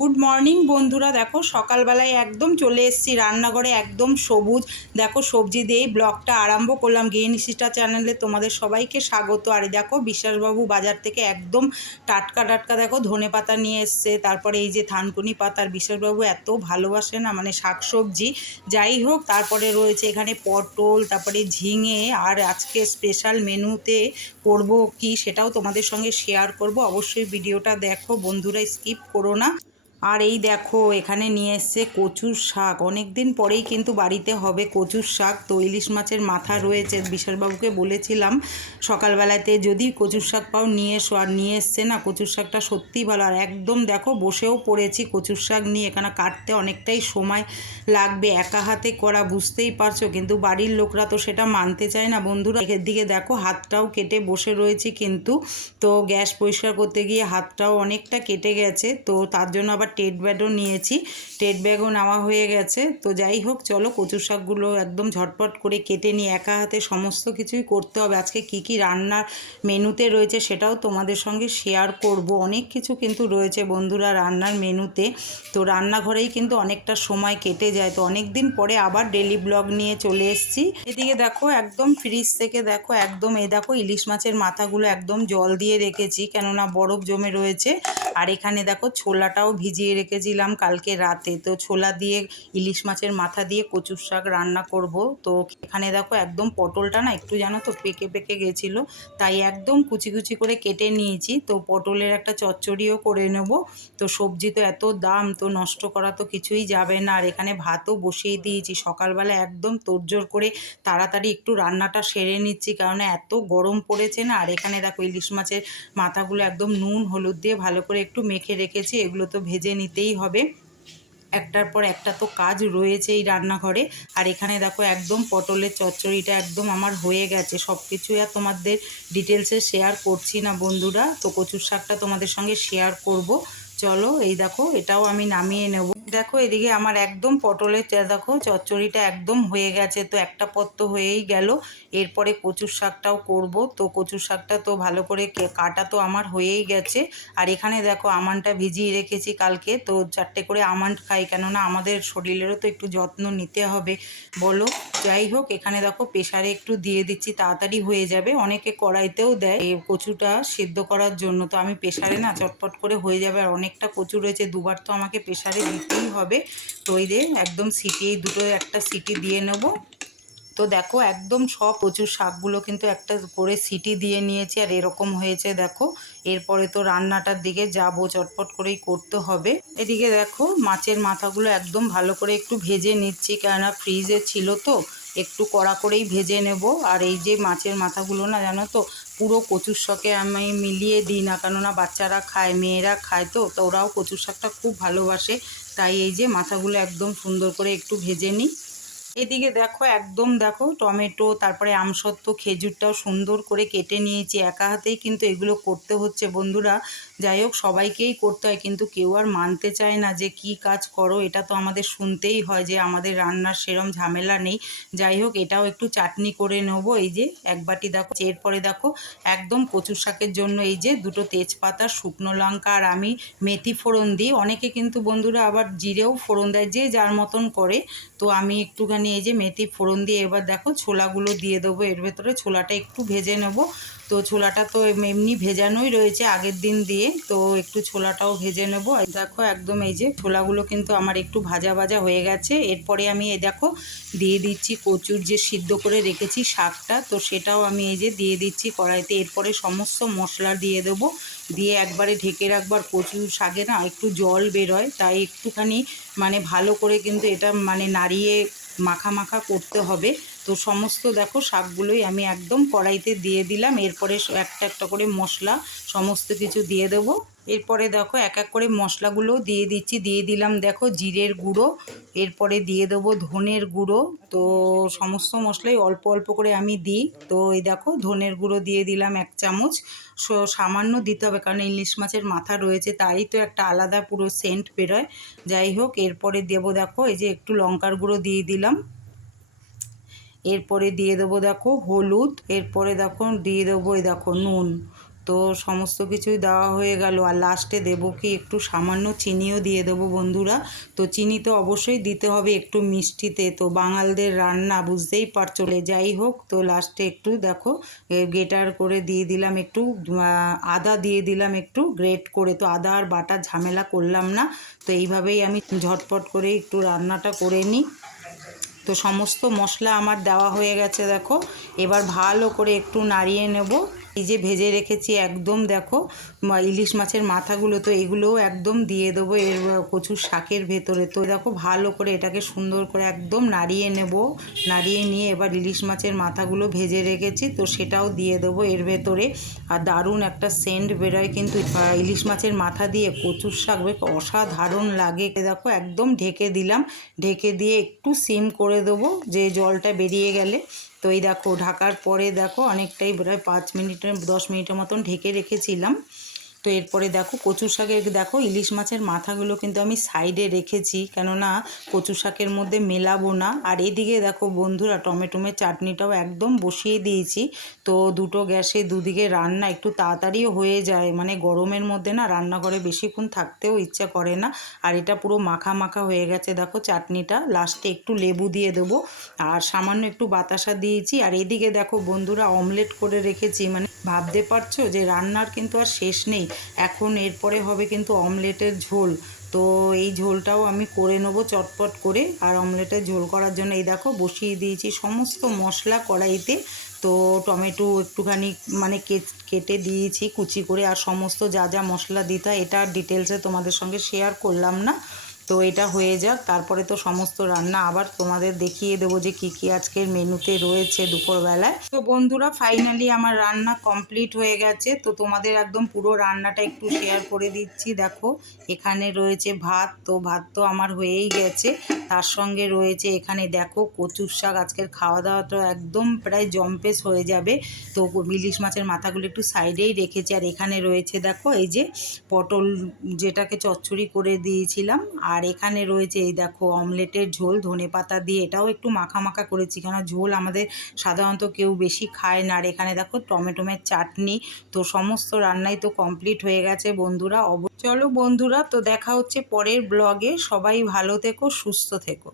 Good morning বন্ধুরা। দেখো, সকালবেলায় একদম চলে এসেছি রান্নাঘরে, একদম সবুজ। দেখো, সবজি দিয়েই ব্লগটা আরম্ভ করলাম। গেন সিস্টা চ্যানেলে তোমাদের সবাইকে স্বাগত। আর দেখো, বিশ্বাসবাবু বাজার থেকে একদম টাটকা টাটকা, দেখো, ধনে পাতা নিয়ে এসছে। তারপরে এই যে থানকুনি পাতার বিশ্বাসবাবু এত ভালোবাসে না মানে শাকসবজি। যাই হোক, তারপরে রয়েছে এখানে পটল, তারপরে ঝিঙে, আর আজকে স্পেশাল মেনুতে করব কি সেটাও তোমাদের সঙ্গে শেয়ার করব। অবশ্যই ভিডিওটা দেখো, বন্ধুরা স্কিপ করো না। আর এই দেখো, এখানে নিয়ে এসছে কচুর শাক। অনেক দিন পরেই কিন্তু বাড়িতে হবে কচুর শাক। তো ইলিশ মাছের মাথা রয়েছে, বিশালবাবুকে বলেছিলাম সকালবেলাতে, যদি কচুর শাক পাও, নিয়ে এসো। আর নিয়ে এসছে না, কচুর শাকটা সত্যিই ভালো। আর একদম দেখো, বসেও পড়েছি কচুর শাক নিয়ে। এখানে কাটতে অনেকটাই সময় লাগবে, একা হাতে করা, বুঝতেই পারছ? কিন্তু বাড়ির লোকরা তো সেটা মানতে চায় না, বন্ধুরা। দিকে দেখো, হাতটাও কেটে বসে রয়েছি কিন্তু। তো গ্যাস পরিষ্কার করতে গিয়ে হাতটাও অনেকটা কেটে গেছে। তো তার জন্য আবার টেট ব্যাগও নিয়েছি। টেট ব্যাগও নেওয়া হয়ে গেছে। তো যাই হোক, চলো কচু শাকগুলো একদম ঝটপট করে কেটে নিয়ে একা হাতে সমস্ত কিছুই করতে হবে। আজকে কি কি রান্নার মেনুতে রয়েছে সেটাও তোমাদের সঙ্গে শেয়ার করব। অনেক কিছু কিন্তু রয়েছে বন্ধুরা রান্নার মেনুতে। তো রান্নাঘরেই কিন্তু অনেকটা সময় কেটে যায়। তো অনেক দিন পরে আবার ডেলি ব্লগ নিয়ে চলে এসেছি। এদিকে দেখো, একদম ফ্রিজ থেকে দেখো, একদম এই দেখো ইলিশ মাছের মাথাগুলো একদম জল দিয়ে রেখেছি। কেননা বরফ জমে রয়েছে। আর এখানে দেখো ছোলাটাও ভিজিয়ে রেখেছিলাম কালকে রাতে। তো ছোলা দিয়ে, ইলিশ মাছের মাথা দিয়ে কচুর শাক রান্না করব। তো এখানে দেখো একদম পটলটা না একটু জানো তো পেকে পেকে গেছিল। তাই একদম কুচি কুচি করে কেটে নিয়েছি। তো পটলের একটা চচ্চড়িও করে নেব। তো সবজি তো এত দাম, তো নষ্ট করা তো কিছুই যাবে না। আর এখানে ভাতও বসিয়ে দিয়েছি। সকালবেলা একদম তোড়জোড় করে তাড়াতাড়ি একটু রান্নাটা সেরে নিচ্ছি। কারণ এত গরম পড়েছে না। আর এখানে দেখো ইলিশ মাছের মাথাগুলো একদম নুন, হলুদ দিয়ে ভালো করে একটু মেখে রেখেছি। এগুলো তো ভেজে নিতেই হবে। একটার পর একটা তো কাজ রয়েছে এই রান্নাঘরে। আর এখানে দেখো একদম পটলের চচ্চড়িটা একদম আমার হয়ে গেছে। সব কিছুই আর তোমাদের ডিটেলসে শেয়ার করছি না বন্ধুরা। তো কচুর শাকটা তোমাদের সঙ্গে শেয়ার করব। চলো, এই দেখো, এটাও আমি নামিয়ে নেব। দেখো, এদিকে আমার একদম পটলের দেখো, চচ্চড়িটা একদম হয়ে গেছে, তো একটা পদ তো হয়েই গেল। এরপরে কচুর শাকটাও করব, তো কচুর শাকটা তো ভালো করে কাটা তো আমার হয়েই গেছে। আর এখানে দেখো, আমানটা ভিজিয়ে রেখেছি কালকে, তো চারটে করে আমান্ট খাই, কেননা আমাদের শরীরেরও তো একটু যত্ন নিতে হবে, বলো। যাই হোক, এখানে দেখো প্রেশারে একটু দিয়ে দিচ্ছি, তাড়াতাড়ি হয়ে যাবে। অনেকে কড়াইতেও দেয় এই কচুটা সেদ্ধ করার জন্য। তো আমি প্রেশারে না চটপট করে হয়ে যাবে, আর অনেকটা কচু রয়েছে, দুবার তো আমাকে প্রেশারে দিতেই হবে। তো এই একদম সিটি দুটো একটা সিটি দিয়ে নেব। তো দেখো, একদম সব প্রচুর শাকগুলো কিন্তু একটা করে সিটি দিয়ে নিয়েছি আর এরকম হয়েছে দেখো। এরপরে তো রান্নাটার দিকে যাব, চটপট করেই করতে হবে। এদিকে দেখো, মাছের মাথাগুলো একদম ভালো করে একটু ভেজে নিচ্ছি, কেননা ফ্রিজে ছিল তো, একটু কড়া করেই ভেজে নেব। আর এই যে মাছের মাথাগুলো না, জানো তো, পুরো কচুর শাকে আমি মিলিয়ে দিই না, কেননা বাচ্চারা খায়, মেয়েরা খায় তো তো ওরাও কচুর শাকটা খুব ভালোবাসে। তাই এই যে মাথাগুলো একদম সুন্দর করে একটু ভেজে নিই। এদিকে দেখো, একদম দেখো, টমেটো, তারপরে আমসত্ত্ব খেজুরটাও সুন্দর করে কেটে নিয়েছি। একা হাতেই কিন্তু এগুলো করতে হচ্ছে বন্ধুরা। যাই হোক, সবাইকেই করতে হয়, কিন্তু কেউ আর মানতে চায় না যে কি কাজ করো, এটা তো আমাদের শুনতেই হয় যে আমাদের রান্নার সেরম ঝামেলা নেই। যাই হোক, এটাও একটু চাটনি করে নেব, এই যে এক বাটি দেখো। এরপরে দেখো, একদম কচুর শাকের জন্য এই যে দুটো তেজপাতা, শুকনো লঙ্কা আর আমি মেথি ফোড়ন দিই। অনেকে কিন্তু বন্ধুরা আবার জিরেও ফোড়ন দেয়, যে যার মতন করে। তো আমি একটুখানি এই যে মেথি ফোড়ন দিয়ে এবার দেখো, ছোলাগুলো দিয়ে দেবো, এর ভেতরে ছোলাটা একটু ভেজে নেব। তো ছোলাটা তো এমনি ভেজানোই রয়েছে আগের দিন দিয়ে, তো একটু ছোলাটাও ভেজে নেব। দেখো একদম এই যে ছোলাগুলো কিন্তু আমার একটু ভাজা ভাজা হয়ে গেছে। এরপরে আমি এই দেখো দিয়ে দিচ্ছি কচুর যে সিদ্ধ করে রেখেছি শাকটা, তো সেটাও আমি এই যে দিয়ে দিচ্ছি কড়াইতে। এরপরে সমস্ত মশলা দিয়ে দেবো। দিয়ে একবারে ঢেকে রাখবার কচুর শাকে না একটু জল বেরোয়, তাই একটুখানি মানে ভালো করে কিন্তু এটা মানে নাড়িয়ে মাখা মাখা করতে হবে। তো সমস্ত দেখো শাকগুলোই আমি একদম কড়াইতে দিয়ে দিলাম। এরপরে একটা একটা করে মশলা, সমস্ত কিছু দিয়ে দেবো। এরপরে দেখো এক এক করে মশলাগুলো দিয়ে দিচ্ছি। দিয়ে দিলাম দেখো জিরের গুঁড়ো, এরপরে দিয়ে দেবো ধনের গুঁড়ো। তো সমস্ত মশলাই অল্প অল্প করে আমি দিই। তো এই দেখো ধনের গুঁড়ো দিয়ে দিলাম এক চামচ। সামান্য দিতে হবে কারণ ইলিশ মাছের মাথা রয়েছে, তারই তো একটা আলাদা পুরো সেন্ট বেরোয়। যাই হোক, এরপরে দেবো দেখো এই যে একটু লঙ্কার গুঁড়ো দিয়ে দিলাম। এরপরে দিয়ে দেবো দেখো হলুদ, এরপরে দেখো দিয়ে দেবো এই দেখো নুন। তো সমস্ত কিছুই দেওয়া হয়ে গেল। আর লাস্টে দেবো কি একটু সামান্য চিনিও দিয়ে দেবো বন্ধুরা। তো চিনি তো অবশ্যই দিতে হবে একটু মিষ্টিতে। তো বাঙালদের রান্না বুঝতেই পারছ। লে যাই হোক, তো লাস্টে একটু দেখো গেটার করে দিয়ে দিলাম একটু আদা দিয়ে দিলাম একটু গ্রেট করে। তো আদা আর বাটা ঝামেলা করলাম না। তো এইভাবেই আমি ঝটপট করে একটু রান্নাটা করে নিই। তো সমস্ত মশলা আমার দেওয়া হয়ে গেছে দেখো। এবার ভালো করে একটু নাড়িয়ে নেব। এই যে ভেজে রেখেছি একদম দেখো ইলিশ মাছের মাথাগুলো তো এগুলোও একদম দিয়ে দেবো এর কচুর শাকের ভেতরে। তো দেখো ভালো করে এটাকে সুন্দর করে একদম নাড়িয়ে নেব। নাড়িয়ে নিয়ে এবার ইলিশ মাছের মাথাগুলো ভেজে রেখেছি, তো সেটাও দিয়ে দেবো এর ভেতরে। আর দারুণ একটা সেন্ট বেরোয় কিন্তু ইলিশ মাছের মাথা দিয়ে কচুর শাক অসাধারণ লাগে। দেখো একদম ঢেকে দিলাম, ঢেকে দিয়ে একটু সিম করে দেবো যে জলটা বেরিয়ে গেলে। তো এই দেখো, ঢাকার পরে দেখো অনেকটাই প্রায় পাঁচ মিনিটের, দশ মিনিটের মতন ঢেকে রেখেছিলাম। তো এরপরে দেখো কচু শাকের দেখো ইলিশ মাছের মাথাগুলো কিন্তু আমি সাইডে রেখেছি, কেননা কচু শাকের মধ্যে মেলাবো না। আর এদিকে দেখো বন্ধুরা টমেটোমের চাটনিটাও একদম বসিয়ে দিয়েছি। তো দুটো গ্যাসে দুদিকে রান্না একটু তাড়াতাড়িও হয়ে যায় মানে গরমের মধ্যে না রান্নাঘরে বেশিক্ষণ থাকতেও ইচ্ছা করে না। আর এটা পুরো মাখা মাখা হয়ে গেছে দেখো চাটনিটা, লাস্টে একটু লেবু দিয়ে দেবো। আর সামান্য একটু বাতাসা দিয়েছি। আর এদিকে দেখো বন্ধুরা, অমলেট করে রেখেছি মানে ভাবতে পারছ যে রান্নার কিন্তু আর শেষ নেই। এখন এরপরে হবে কিন্তু অমলেটের ঝোল। তো এই ঝোলটাও আমি করে নেব চটপট করে আর অমলেটের ঝোল করার জন্য। এই দেখো বসিয়ে দিয়েছি সমস্ত মশলা কড়াইতে। তো টমেটো একটুখানি মানে কেটে দিয়েছি কুচি করে। আর সমস্ত যা যা মশলা দিতে এটা ডিটেলসে তোমাদের সঙ্গে শেয়ার করলাম না। তো এটা হয়ে যাক, তারপরে তো সমস্ত রান্না আবার তোমাদের দেখিয়ে দেবো যে কি কি আজকের মেনুতে রয়েছে দুপুরবেলায়। তো বন্ধুরা ফাইনালি আমার রান্না কমপ্লিট হয়ে গেছে, তো তোমাদের একদম পুরো রান্নাটা একটু শেয়ার করে দিচ্ছি। দেখো, এখানে রয়েছে ভাত, তো ভাত তো আমার হয়েই গেছে। তার সঙ্গে রয়েছে এখানে দেখো, কচুর শাক, আজকের খাওয়া দাওয়াটা একদম প্রায় জম্পেস হয়ে যাবে। তো ইলিশ মাছের মাথাগুলো একটু সাইডেই রেখেছি, আর এখানে রয়েছে দেখো, এই যে পটল যেটাকে চচ্চড়ি করে দিয়েছিলাম, আর এখানে রয়েছে এই দেখো অমলেটের ঝোল, ধনে পাতা দিয়ে এটাও একটু মাখা মাখা করেছি। কেন ঝোল আমাদের সাধারণত কেউ বেশি খায় না। আর এখানে দেখো টমেটোমের চাটনি, তো সমস্ত রান্নাই তো কমপ্লিট হয়ে গেছে বন্ধুরা। চলো বন্ধুরা, তো দেখা হচ্ছে পরের ব্লগে সবাই ভালো থেকো, সুস্থ থেকো।